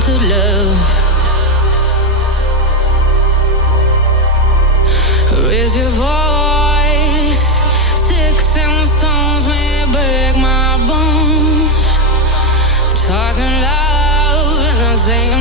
to love. Raise your voice. Sticks and stones may break my bones. Talking loud and saying